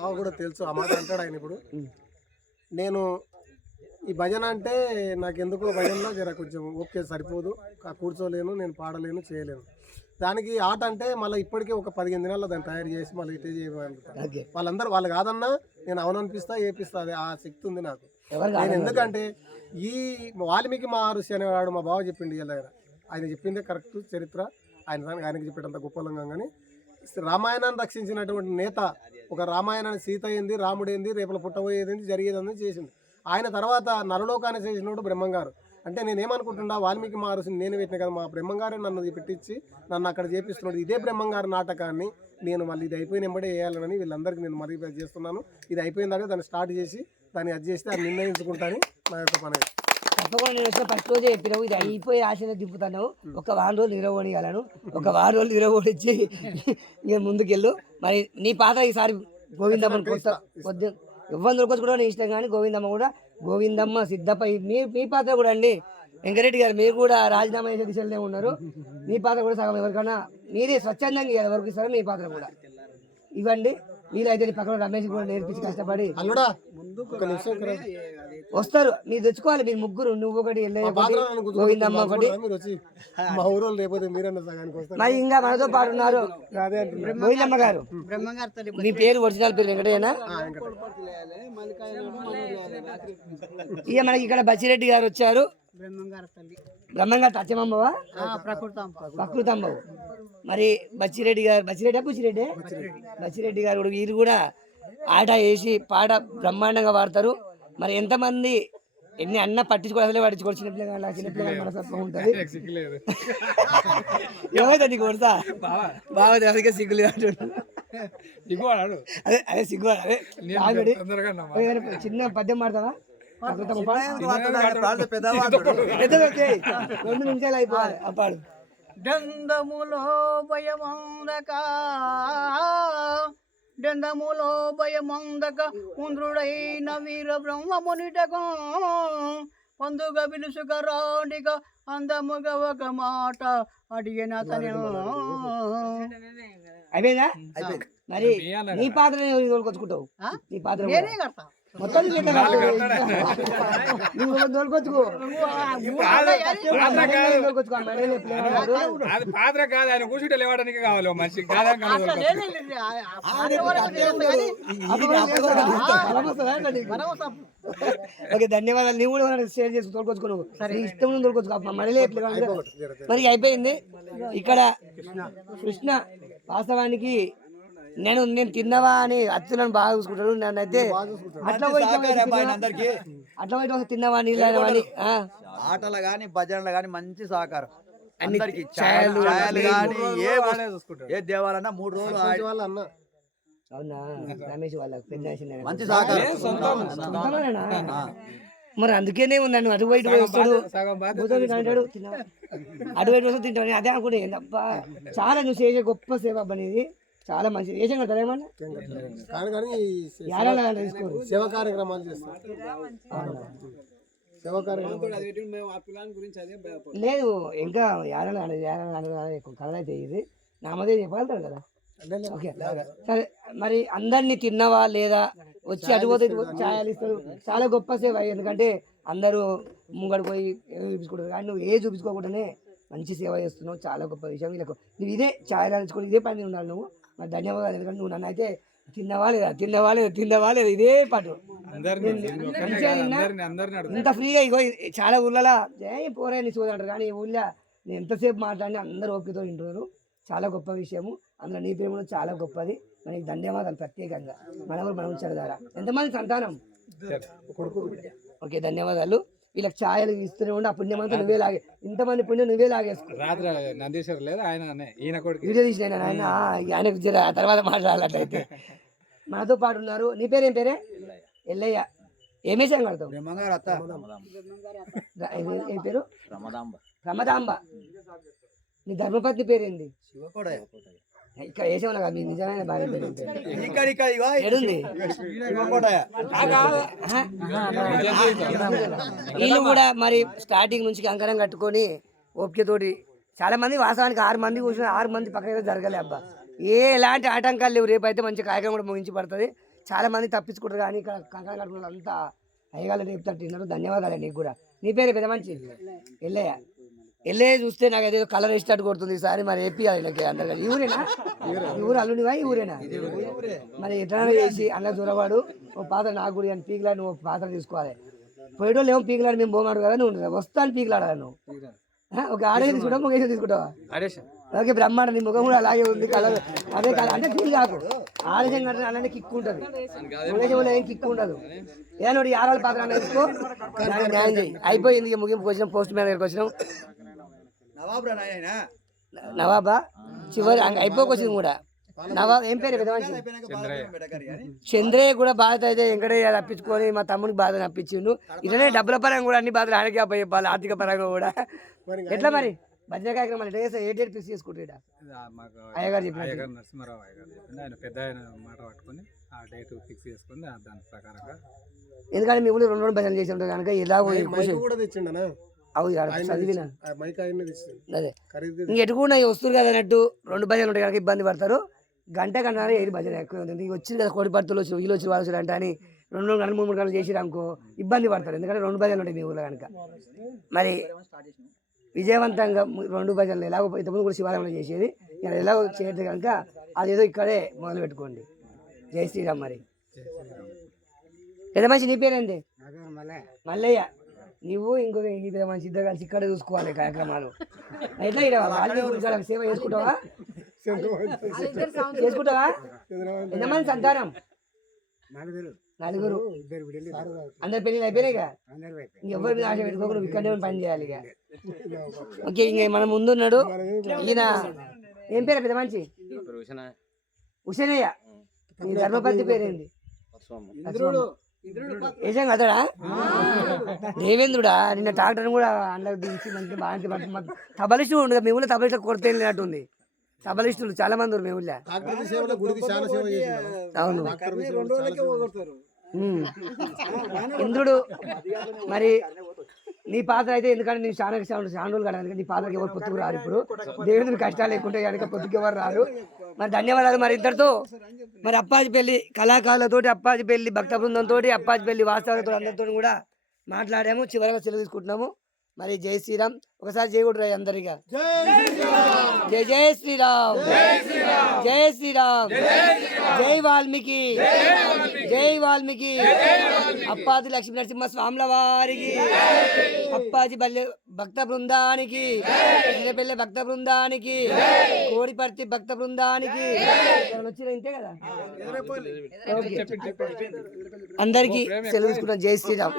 బావ కూడా తెలుసు ఆ మాట అంటాడు ఆయన. ఇప్పుడు నేను ఈ భజన అంటే నాకు ఎందుకో భజనలో జర కొంచెం ఓకే సరిపోదు, కూర్చోలేను, నేను పాడలేను, చేయలేను. దానికి ఆట అంటే మళ్ళీ ఇప్పటికే ఒక 15 దినాల్లో దాన్ని తయారు చేసి మళ్ళీ ఇటే చేయగలుగుతాను. వాళ్ళందరూ వాళ్ళు కాదన్నా నేను అవుననిపిస్తా, ఏపిస్తా, అది ఆ శక్తి ఉంది నాకు. నేను ఎందుకంటే ఈ వాల్మీకి మహర్షి అనేవాడు మా బావ చెప్పిండు ఇలా దగ్గర, ఆయన చెప్పిందే కరెక్ట్ చరిత్ర. ఆయనకి చెప్పేటంత గొప్పలంగా. కానీ రామాయణాన్ని రక్షించినటువంటి నేత, ఒక రామాయణాన్ని సీత ఏంది, రాముడు ఏంది, రేపల పుట్టబోయేది జరిగేదని చేసింది. ఆయన తర్వాత నరలోకాన్ని చేసినోడు బ్రహ్మంగారు. అంటే నేనేమనుకుంటున్నా, వాల్మీకి మహర్షిని నేను పెట్టిన కదా, మా బ్రహ్మంగారే నన్ను పెట్టించి నన్ను అక్కడ చేపిస్తున్నాడు. ఇదే బ్రహ్మంగారు నాటకాన్ని నేను మళ్ళీ ఇది అయిపోయిన వెంబడే వేయాలని వీళ్ళందరికీ నేను మరీ చేస్తున్నాను. ఇది అయిపోయిన దాకా దాన్ని స్టార్ట్ చేసి దాన్ని అది చేస్తే అది నిర్ణయించుకుంటాను నా యొక్క పని. తప్పకుండా నేను వచ్చిన ఫస్ట్ రోజే చెప్పినావు, ఇది అయిపోయి ఆశనే దింపుతున్నావు. ఒక వారం రోజులు నిరవనియాలను, ఒక వారం రోజులు నిరవనిచ్చి ఇక ముందుకెళ్ళు. మరి నీ పాత్ర ఈసారి గోవిందమ్మని పొద్దు ఇవ్వని దొరకొచ్చు కూడా నీ ఇష్టం. కానీ గోవిందమ్మ కూడా, గోవిందమ్మ సిద్ధప్ప మీ పాత్ర కూడా అండి. వెంకరెడ్డి గారు మీరు కూడా రాజీనామా చేసే దిశలోనే ఉన్నారు. మీ పాత్ర కూడా సగం ఎవరికైనా మీరే స్వచ్ఛందంగా ఎవరికి ఇస్తారో మీ పాత్ర కూడా ఇవ్వండి. వీలైతే పక్కన రమేష్ కూడా నేర్పించి కష్టపడి వస్తారు. మీరు తెచ్చుకోవాలి, మీరు ముగ్గురు, నువ్వు ఒకటి, గోవిందమ్మ ఒకటి. మరి ఇంకా మనతో పాటు ఉన్నారు గోవిందమ్మ గారు. మీ పేరు ఒరిజినల్ పేరు వెంకటేనా? ఇక మనకి ఇక్కడ బచ్చిరెడ్డి గారు వచ్చారు. బ్రహ్మంగారు అచ్చమ్మవా ప్రకృతమ్మవు. మరి బచ్చిరెడ్డి గారు, బచ్చిరెడ్డి గారు వీరు కూడా ఆట వేసి పాట బ్రహ్మాండంగా పాడతారు. మరి ఎంతమంది ఎన్ని అన్న పట్టించుకోవాలి, పట్టించుకోవాలి. చిన్నపిల్లగా మనసత్వం ఉంటుంది. ఏమైతే నీకు కొడతా బాగా అదిగా సిగ్గులు అదే సిగ్గు అదే చిన్న పద్యం పాడతావా? 2 నిమిషాలు అయిపోవాలి. అప్పాడు డందములో భయమందక ఉంద్రుడైన వీర బ్రహ్మమునిటకు పందుగా పిలుసుక రాడిగా అందముగా ఒక మాట అడిగిన తను. అయిపోయిందా? మరి నీ పాత్ర తోలుకొచ్చుకుంటావు. నీ పాత్ర నేనే కడతా మొత్తం పాత్ర కాదు, ఆయన కూర్చుంటే లేవడానికి కావాలి మనిషి. ఓకే, ధన్యవాదాలు. నీవు కూడా షేర్ చేసి తోలుకొచ్చుకున్నావు. ఇష్టం తోలుకొచ్చుకో మడలే. మరి అయిపోయింది. ఇక్కడ కృష్ణ వాస్తవానికి నేను తిన్నవా అని అచ్చులను బాగా చూసుకుంటాడు. నన్నైతే అట్లా పోయి తిన్నవా నీళ్ళు అని ఆటలు గాని భజనలు గాని మంచి సహకారం. అందరికి ఏ దేవాలన్నా 3 రోజులు అవునా? రమేష్ వాళ్ళ పెద్ద మంచి సహకారం. మరి అందుకేనే ఉందండి. అటువైపు వస్తాడు, అంటాడు అటువైపు వస్తూ తింటాడు. అదే అనుకుంటే ఏంటబ్బా, చాలా నువ్వు చేసే గొప్ప సేవ అనేది. చాలా మంచిది. వేసాం కదా ఏమన్నా సేవా కార్యక్రమాలు చేస్తాం. లేదు ఇంకా కథ అయితే ఇది నామదే చెప్పగలుగుతాడు కదా. ఓకే సరే. మరి అందరినీ తిన్నవా లేదా, వచ్చి అటుపోతే ఛాయలు ఇస్తారు. చాలా గొప్ప సేవ. ఎందుకంటే అందరూ ముంగడు పోయి చూపించుకుంటారు, కానీ నువ్వు చూపించుకోకుండానే మంచి సేవ చేస్తున్నావు. చాలా గొప్ప విషయం. వీళ్ళకు నువ్వు ఇదే ఛాయలు అంచుకొని ఇదే పని ఉండాలి నువ్వు. మరి ధన్యవాదాలు. ఎందుకంటే నువ్వు నన్ను అయితే తిన్నవా లేదా ఇదే పాటు ఇంత ఫ్రీగా. ఇగో చాలా ఊళ్ళలో పోరాని చూడంటారు, కానీ ఈ ఊళ్ళో నేను ఎంతసేపు మాట్లాడి అందరూ ఓపికతో వింటున్నారు. చాలా గొప్ప విషయము. అందులో నీ ప్రేమ చాలా గొప్పది. మనకి ధన్యవాదాలు ప్రత్యేకంగా. మనం ఉంచారు ద్వారా ఎంతమంది సంతానం? ఓకే, ధన్యవాదాలు. వీళ్ళకి ఛాయలు ఇస్తూనే ఉండి ఆ పుణ్యం అంతా నువ్వే లాగే, ఇంతమంది పుణ్యం నువ్వే లాగేసుకో. వీడియో తీసిన ఆయనకు తర్వాత మాట్లాడాలట్లయితే. మనతో పాటు ఉన్నారు. నీ పేరేం పేరే? ఎల్లయ్య. ఏమేసాం కడతావు? ఏం పేరు? రమదాంబ. నీ ధర్మపత్ని పేరేంది? ఇక్కడ వేసేవాళ్ళు కదా మీ నిజమైన భార్య పేరు? వీళ్ళు కూడా మరి స్టార్టింగ్ నుంచి కంకణం కట్టుకొని ఓపికతోటి చాలా మంది, వాస్తవానికి 6 మంది కూర్చొని 6 మంది పక్కన జరగలే అబ్బా. ఎలాంటి ఆటంకాలు లేవు. రేపైతే మంచి కార్యక్రమం కూడా ముగించి పడుతుంది. చాలా మంది తప్పించుకుంటారు కానీ ఇక్కడ కంకణ కట్టుకున్న అంతా అయ్యగాళ్ళు రేపుతారు తిన్నారు. ధన్యవాదాలు నీకు కూడా. నీ పేరు పెద్ద మంచి ఎల్లయ్య. ఎల్లయ్య చూస్తే నాకు అదేదో కలర్ వేసినట్టు కొడుతుంది ఈసారి. మరి ఏపీయాలి నాకు అందరు ఈ ఊరేనా? ఈ ఊరు అల్లునివా? ఈ ఊరేనా? మరి ఎట్లా చేసి అన్న దూరవాడు ఓ పాత్ర నాకు కూడా అని పీకిలాడి నువ్వు పాత్ర తీసుకోవాలి. పోయేటోళ్ళు ఏమో పీకిలాడి మేము పోమాడు కదా, నువ్వు వస్తాను పీకిలాడాలి నువ్వు. ఒక ఆడేసి తీసుకుంటావా ముగేసి తీసుకుంటావా? ఓకే బ్రహ్మాండ. నీ ముఖం కూడా అలాగే ఉంది, కలర్ అదే కలర్ అంటే ఫీల్ కాకు. ఆలస్యం కంటే అలానే కిక్ ఉంటుంది, ముగేశంలో ఏం కిక్ ఉండదు. ఏదో యారాల పాత్ర అన్న తీసుకో, న్యాయం చేయి. అయిపోయింది ఇక ముగింపుకి వచ్చినాం, పోస్ట్ మ్యాన్ దగ్గరికి వచ్చినాం. నవాబా చివరి అయిపోకొచ్చింది కూడా. నవాబ్ ఏం పేరు పెద్ద మనిషి? చంద్రయ్య కూడా బాధ అయితే వెంకటయ్య తప్పించుకొని మా తమ్ముడికి బాధ తప్పించిండు. ఇట్లనే డబ్బుల పరంగా కూడా అన్ని బాధలు ఆయనకి చెప్పాలి, ఆర్థిక పరంగా కూడా. ఎట్లా మరి భజన కార్యక్రమాలు ఏ డేట్ ఫిక్స్ చేసుకుంటాడు? అయ్యగారు చెప్పిన నరసింహారావు అయ్యగారు చెప్పింది. ఆయన పెద్ద ఆయన మాట పట్టుకొని ఆ డేట్ ఫిక్స్ చేసుకుని దాని ప్రకారంగా. ఎందుకంటే మీ ఊళ్ళో 2 భజనలు చేసి ఉంటారు కనుక ఎలా కూడా తెచ్చిండనా? చదివిన మైక్ ఆయన్ని తెచ్చిండు. అదే ఇంకెటు కూడా వస్తున్నారు కదా అన్నట్టు 2 భజనలు ఉంటాయి కనుక ఇబ్బంది పడతారు. గంట గంటన్నర 7 భజన ఎక్కువ ఉంటుంది. వచ్చింది కదా కోడి పత్తులు వచ్చి వీళ్ళు వచ్చి వాళ్ళు అంటే అని 2 గంటలు 3 గంటలు చేసిరు అనుకో ఇబ్బంది పడతారు. ఎందుకంటే 2 భజనలు ఉంటాయి మీ ఊళ్ళో కనుక. మరి విజయవంతంగా 2 భజనలు ఎలాగో ఇంతకుముందు కూడా శివాలయంలో చేసేది, నేను ఎలాగో చేయదు కనుక అదేదో ఇక్కడే మొదలు పెట్టుకోండి. జై శ్రీరామ్. మరి పెద్ద మనిషి నీ పేరేంటి? మల్లయ్య. నువ్వు ఇంకొక ఈ పెద్ద మనిషి ఇద్దరు కలిసి ఇక్కడ చూసుకోవాలి కార్యక్రమాలు. ఎట్లా ఇక్కడ సేవ చేసుకుంటావా? చేసుకుంటావా? ఎంతమంది సంతానం? 4. అందరు పెళ్ళి అయిపోయినాయిగా. ఎవరి ఆశ పెట్టుకోకుండా ఇక్కడే పని చేయాలి ఇక. ఓకే, ఇంక మన ముందు ఉన్నాడు ఈయన. ఏం పేరు పెద్ద మంచి? ఉషనయ్య. నీ ధర్మపతి పేరేంది? ఏజం కదడా దేవేంద్రుడా? నిన్న ట్రాక్టర్ కూడా అండకు దించి మంచి బాగా తబలిస్టు ఉండగా మీ ఊళ్ళో తబలిస్టు కొరత వెళ్ళినట్టుంది. తబలిస్టులు చాలా మంది ఉన్నారు మీ ఊళ్ళో. అవును. ఇంద్రుడు మరి నీ పాత్ర అయితే ఎందుకంటే నేను చాలా రోజులు కనుక నీ పాత్రకి ఎవరు పొత్తుకు రారు. ఇప్పుడు దేవుడిని కష్టాలు లేకుంటే కనుక పొత్తుకు ఎవరు రారు. మరి ధన్యవాదాలు. మరి ఇద్దరితో మరి అప్పాజిపల్లి కళాకారులతోటి, అప్పాజిపల్లి భక్త బృందంతో, అప్పాజిపల్లి వాస్తవాలతో అందరితో కూడా మాట్లాడాము. చివరిగా సెలవు తీసుకుంటున్నాము. మరి జై శ్రీరామ్. ఒకసారి చేయకూడదు అందరిగా. జై జై శ్రీరామ్, జై శ్రీరామ్, జై వాల్మీకి, జై వాల్మీకి. అప్పాది లక్ష్మీ నరసింహ స్వాముల వారికి, అప్పాజి బల్లె భక్త బృందానికి, పిల్లపల్లె భక్త బృందానికి, కోడిపర్తి భక్త బృందానికి వచ్చిన ఇంతే కదా. అందరికి సెలవు తీసుకుంటాం. జై శ్రీరామ్.